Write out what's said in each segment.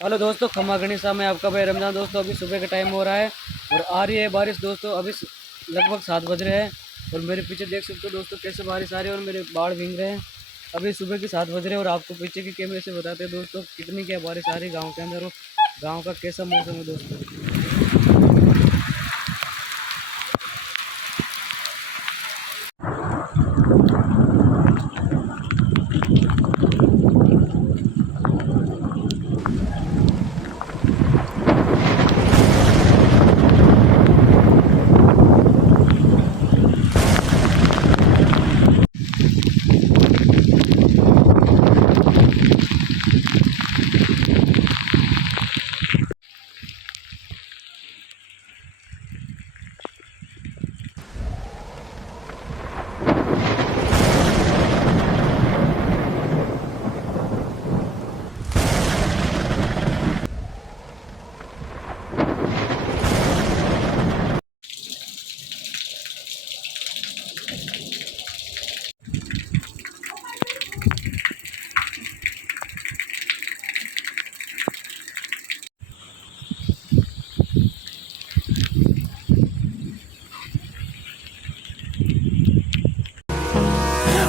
Hello दोस्तों, खमा गणिसा में आपका भाई रमजान। दोस्तों अभी सुबह का टाइम हो रहा है और आ रही है बारिश। दोस्तों अभी लगभग 7 बज रहे हैं और मेरे पीछे देख सकते हो दोस्तों कैसे बारिश आ रही है और मेरे बाल भीग रहे हैं। अभी सुबह के 7 बज रहे हैं और आपको पीछे के कैमरे से बताते हैं दोस्तों कितनी क्या बारिश आ रही है गाँव के अंदर और गाँव का कैसा मौसम है दोस्तों।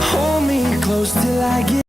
Hold me close till I get